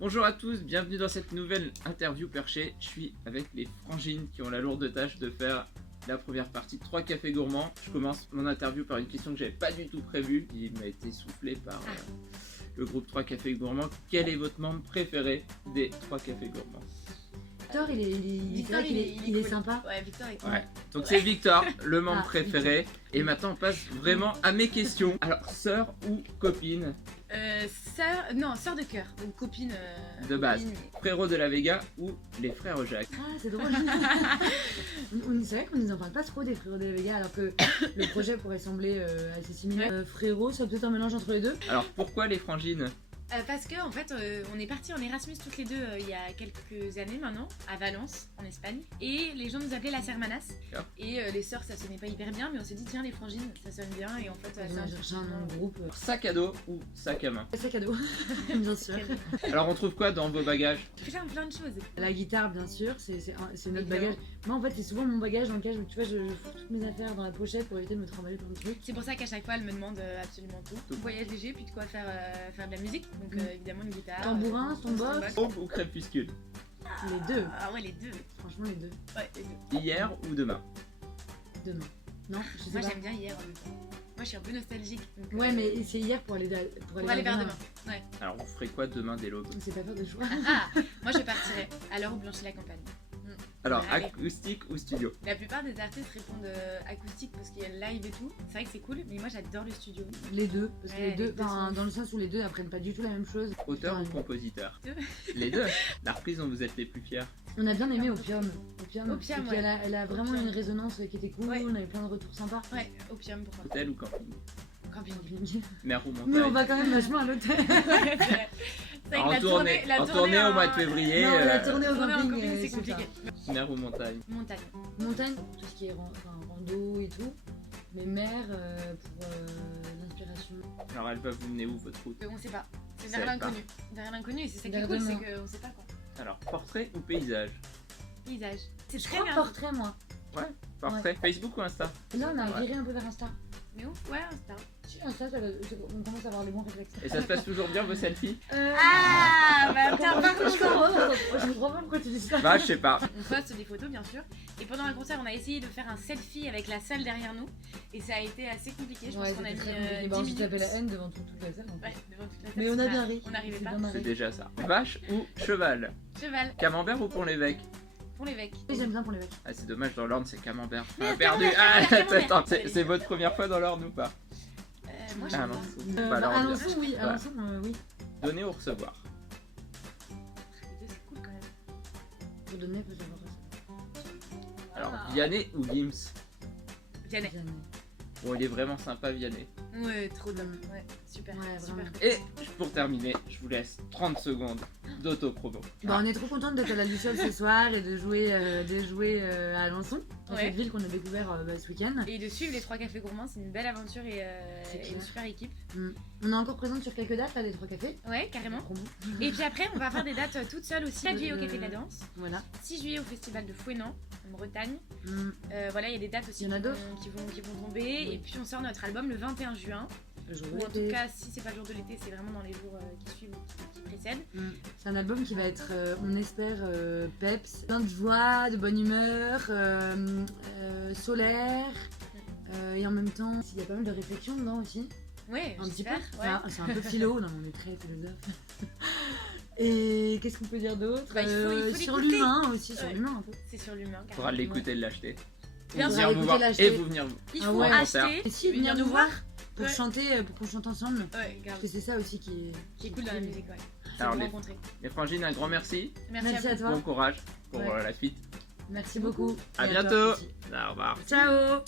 Bonjour à tous, bienvenue dans cette nouvelle interview perchée. Je suis avec les frangines qui ont la lourde tâche de faire la première partie de 3 cafés gourmands. Je commence mon interview par une question que j'avais pas du tout prévue, qui m'a été soufflée par le groupe 3 cafés gourmands. Quel est votre membre préféré des 3 cafés gourmands? Victor, il est sympa. Ouais, Victor est cool. Ouais. Donc c'est Victor, le membre préféré. Et maintenant on passe vraiment à mes questions. Alors, sœur ou copine Sœur de cœur, donc copine. de base? copine. Frérot de la Vega ou les frères Jacques? Ah, c'est drôle. C'est vrai qu'on nous en parle pas trop des frérots de la Vega, alors que le projet pourrait sembler assez similaire. Frérot, ça peut être un mélange entre les deux. Alors pourquoi les frangines? Parce que en fait, on est partis en Erasmus toutes les deux il y a quelques années maintenant, à Valence, en Espagne. Et les gens nous appelaient las hermanas. D'accord. Et les sœurs, ça sonnait pas hyper bien, mais on s'est dit, tiens, les frangines, ça sonne bien. Et en fait, On a cherché un groupe. Sac à dos ou sac à main? Sac à dos, bien sûr. Alors on trouve quoi dans vos bagages? Plein de choses. La guitare, bien sûr, c'est notre Évidemment. bagage. Moi, en fait, c'est souvent mon bagage dans lequel tu vois, je fous toutes mes affaires dans la pochette pour éviter de me trimballer plein de trucs. C'est pour ça qu'à chaque fois, elle me demande absolument tout. Voyage léger, puis de quoi faire de la musique. Donc évidemment, une guitare. Tambourin, sandbox. Pompe ou crépuscule? Les deux. Ah ouais, les deux. Franchement, les deux. Ouais, les deux. Hier ou demain? Demain. Non, je sais Moi, pas. j'aime bien hier en même temps. Moi, je suis un peu nostalgique. Donc, Ouais, mais c'est hier pour aller vers demain. Ouais. Alors vous ferez quoi demain dès l'aube? C'est pas faire de choix. Moi, je partirais à l'heure où blanchit la campagne. Alors Allez. acoustique ou studio? La plupart des artistes répondent acoustique parce qu'il y a le live et tout. C'est vrai que c'est cool, mais moi j'adore le studio. Les deux, parce que Ouais, les deux, les deux sont dans le sens où les deux apprennent pas du tout la même chose. Auteur ou Enfin, compositeur? Deux. Les deux. La reprise dont vous êtes les plus fiers? On a bien aimé Opium. Opium, Et puis ouais. elle a vraiment Opium. une résonance qui était cool, Ouais. on avait plein de retours sympas. Ouais, Opium, pourquoi pas. Hôtel ou camping? Camping. Mer ou montagne? Mais on va quand même vachement à l'hôtel. C'est vrai que En tournée au mois de février. Non, la tournée au Tournée en camping, camping, c'est c'est compliqué. Mer ou montagne? Montagne. Montagne, tout ce qui est rando et tout. Mais mer pour l'inspiration. Alors elle va vous mener où votre route? On sait pas. C'est Vous vers savez l'inconnu. Vers l'inconnu, et c'est ça qui est Vers cool, c'est demain. qu'on sait pas quoi. Alors portrait ou paysage? Paysage. C'est Je très crois bien. portrait, moi. Portrait. Facebook ou Insta? Là, on a Ouais. viré un peu vers Insta. Mais où? Ouais, Insta. Si, Insta, on commence à avoir les bons réflexes. Et ça se passe toujours bien vos selfies? Ah, bah Attends, je comprends pas pourquoi tu dis ça. Bah je sais pas. On poste des photos bien sûr. Et pendant un concert, on a essayé de faire un selfie avec la salle derrière nous. Et ça a été assez compliqué. Je pense Ouais, qu'on a c'était mis très compliqué. 10 Bah, on s'est minutes. tapé la haine devant toute la salle. en fait. Ouais, devant toute la salle. Mais on a bien ri. On n'arrivait C'est pas. bien marré. C'est déjà ça. Vache ou cheval? Cheval Camembert ou Pont-l'Évêque? pour l'évêque. Oui, j'aime bien pour les mecs. Ah c'est dommage, dans l'Orne c'est Camembert. On a Merde, perdu. Camembert, Ah Camembert. attends, c'est votre première fois dans l'Orne ou pas? Moi, je Ah sais non, pas. c'est pas l'Orne. Alençon, oui. Ouais. Alençon, oui. Donner ou recevoir? Les deux, c'est cool quand même. Pour donner, faut savoir ça. Alors Vianney ou Gims? Vianney. Bon il est vraiment sympa Vianney. Ouais, trop d'hommes. Ouais, super. Ouais, super. vraiment. Et pour terminer, je vous laisse 30 secondes d'auto-promo. Bah, on est trop contente d'être à la Luciole ce soir et de jouer à Alençon, dans Ouais. cette ville qu'on a découvert ce week-end. Et de suivre les 3 cafés gourmands, c'est une belle aventure et C'est une clair. super équipe. On est encore présente sur quelques dates, là, des 3 cafés. Ouais, carrément. Promo. Et puis après, on va faire des dates toutes seules aussi. 4 juillet au Café de la Danse, Voilà. 6 juillet au Festival de Fouesnant, en Bretagne. Mm. Voilà, il y a des dates aussi Il y en a qui vont tomber. Oui. Et puis on sort notre album le 21 juin. Le jour de Ou en l'été. tout cas, si c'est pas le jour de l'été, c'est vraiment dans les jours qui suivent ou qui précèdent. C'est un album qui va être, on espère, peps, plein de joie, de bonne humeur, solaire. Et en même temps, il y a pas mal de réflexion dedans aussi. Ouais, Un petit peu. j'espère. Ouais. C'est un peu philo, non, on est très philosophe. Et qu'est-ce qu'on peut dire d'autre Bah, il faut sur l'écouter. l'humain aussi, sur Ouais. l'humain un peu. C'est sur l'humain. Il faudra carrément. l'écouter et l'acheter. Bien Vous sûr. venir vous voir Écoutez, et l'acheter. vous venir. Il Ah faut ouais. acheter. Et si, venir nous voir pour Ouais. chanter, pour qu'on chante ensemble. Ouais, grave. Parce que c'est ça aussi qui est... Qui est cool dans la musique, ouais. C'est Alors, vous les- rencontrer. Les frangines, un grand merci. Merci à vous. toi. Bon courage pour Ouais. la suite. Merci beaucoup. À Et toi bientôt. aussi. Au revoir. Ciao.